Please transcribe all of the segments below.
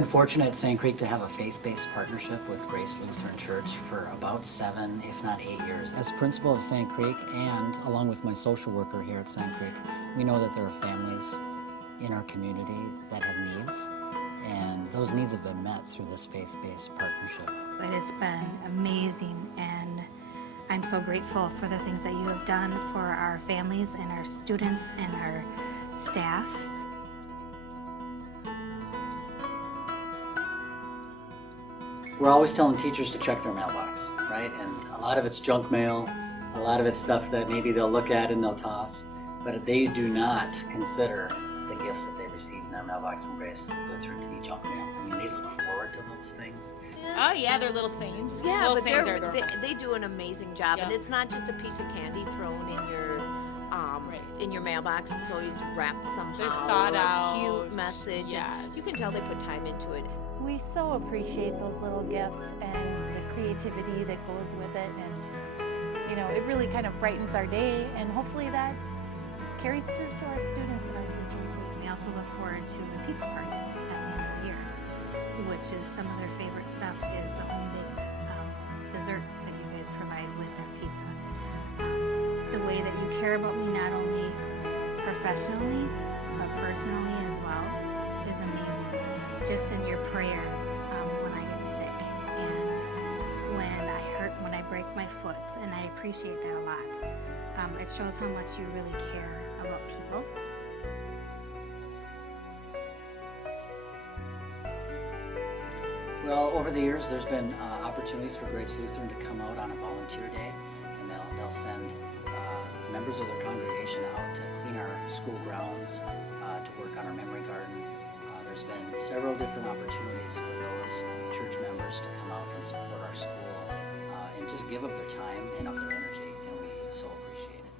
been fortunate at St. Creek to have a faith-based partnership with Grace Lutheran Church for about 7, if not 8 years. As principal of St. Creek, and along with my social worker here at St. Creek, we know that there are families in our community that have needs, and those needs have been met through this faith-based partnership. It has been amazing, and I'm so grateful for the things that you have done for our families and our students and our staff. We're always telling teachers to check their mailbox, right? And a lot of it's junk mail, a lot of it's stuff that maybe they'll look at and they'll toss, but they do not consider the gifts that they receive in their mailbox from Grace Lutheran to be junk mail. I mean, they look forward to those things. Oh yeah, they're little saints. Yeah, little but saints are adorable. they do an amazing job, and it's not just a piece of candy thrown in your mailbox. It's always wrapped somehow. They're thought or a out. cute message. Yes. And you can tell they put time into it. We so appreciate those little gifts and the creativity that goes with it, and it really kind of brightens our day, and hopefully that carries through to our students and our teaching too. We also look forward to the pizza party at the end of the year, which is some of their favorite stuff is the home-baked dessert that you guys provide with that pizza. The way that you care about me, not only professionally, but personally as well, is amazing. Just in your prayers when I get sick and when I break my foot, and I appreciate that a lot. It shows how much you really care about people. Well, over the years, there's been opportunities for Grace Lutheran to come out on a volunteer day, and they'll send members of their congregation out to clean our school grounds, to work on our memory garden. There's been several different opportunities for those church members to come out and support our school and just give up their time and up their energy, and we so appreciate it.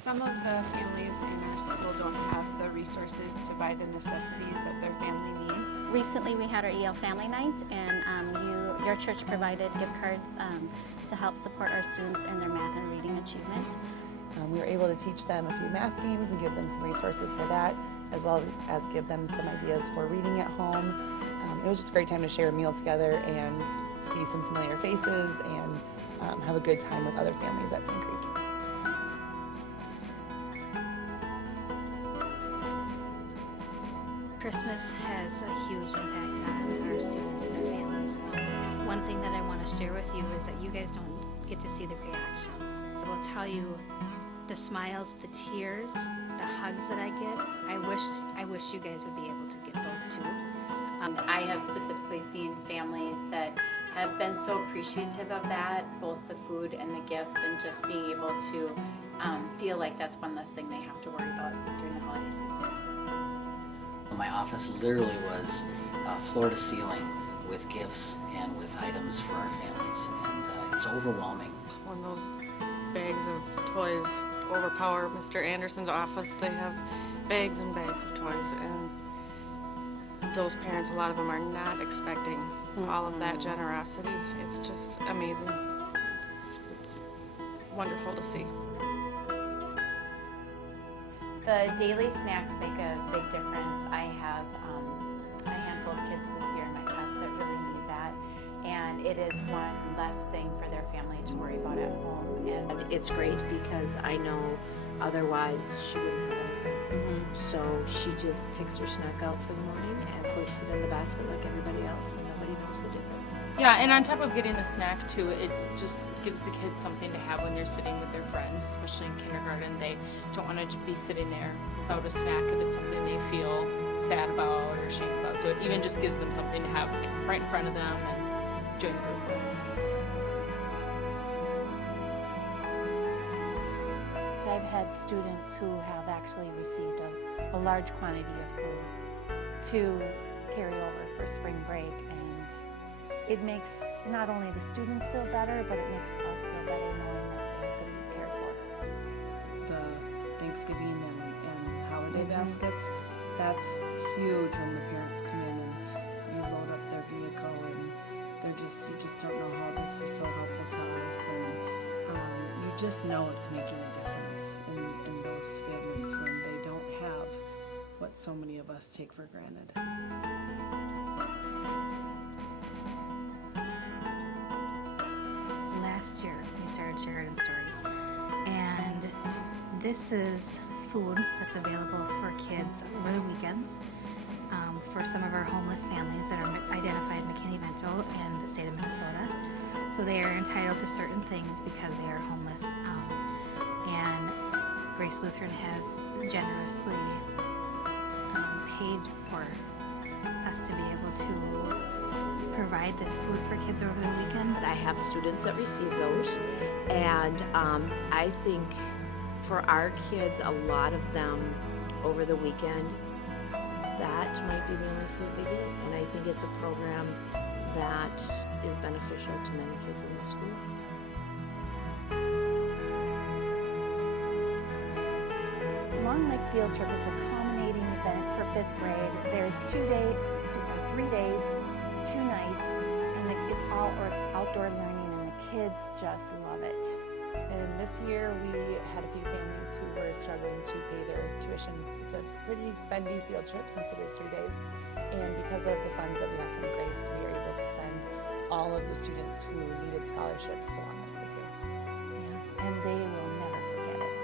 Some of the families in our school don't have the resources to buy the necessities that their family needs. Recently we had our EL Family Night, and your church provided gift cards to help support our students in their math and reading achievement. We were able to teach them a few math games and give them some resources for that, as well as give them some ideas for reading at home. It was just a great time to share a meal together and see some familiar faces and have a good time with other families at St. Creek. Christmas has a huge impact on our students and our families. One thing that I want to share with you is that you guys don't get to see the reactions. I will tell you the smiles, the tears, the hugs that I get. I wish you guys would be able to get those too. I have specifically seen families that have been so appreciative of that, both the food and the gifts, and just being able to feel like that's one less thing they have to worry about during the holiday season. My office literally was floor to ceiling with gifts and with items for our families, and it's overwhelming. When those bags of toys overpower Mr. Anderson's office, they have bags and bags of toys, and those parents, a lot of them are not expecting all of that generosity. It's just amazing. It's wonderful to see. The daily snacks make a big difference. I have a handful of kids this year in my class that really need that, and it is one less thing for their family to worry about at home. And it's great because I know otherwise she wouldn't have anything. So she just picks her snack out for the morning and puts it in the basket like everybody else, and nobody knows the difference. Yeah, and on top of getting the snack too, it just gives the kids something to have when they're sitting with their friends, especially in kindergarten. They don't want to be sitting there without a snack if it's something they feel sad about or ashamed about. So it even just gives them something to have right in front of them and join the group with. I've had students who have actually received a large quantity of food to carry over for spring break, and it makes not only the students feel better, but it makes us feel better knowing that they've been cared for. The Thanksgiving and holiday baskets, that's huge when the parents come in and you load up their vehicle, and you just don't know how this is so helpful to us, and you just know it's making a difference in those families when they don't have what so many of us take for granted. last year. We started Sheridan Story. And this is food that's available for kids over the weekends for some of our homeless families that are identified in McKinney-Vento and the state of Minnesota. So they are entitled to certain things because they are homeless. And Grace Lutheran has generously paid for us to be able to provide this food for kids over the weekend. I have students that receive those, and I think for our kids, a lot of them over the weekend, that might be the only food they get. And I think it's a program that is beneficial to many kids in the school. Long Lake Field Trip is a culminating event for 5th grade. There's 3 days, 2 nights, and it's all outdoor learning, and the kids just love it. And this year we had a few families who were struggling to pay their tuition. It's a pretty spendy field trip since it is 3 days. And because of the funds that we have from Grace, we are able to send all of the students who needed scholarships to Long Lake this year. Yeah, and they will never forget it.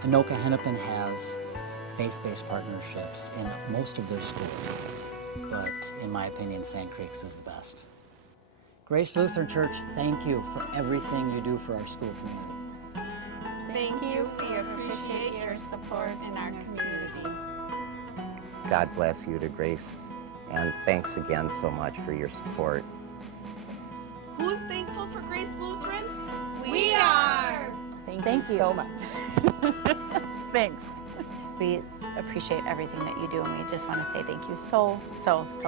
Anoka Hennepin has faith-based partnerships in most of their schools, but in my opinion, Sand Creeks is the best. Grace Lutheran Church, thank you for everything you do for our school community. Thank you. We appreciate your support in our community. God bless you to Grace, and thanks again so much for your support. Who's thankful for Grace Lutheran? We are! Thank you so much. Thanks. We appreciate everything that you do, and we just want to say thank you so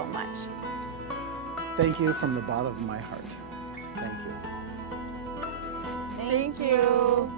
much. Thank you from the bottom of my heart. Thank you. Thank you.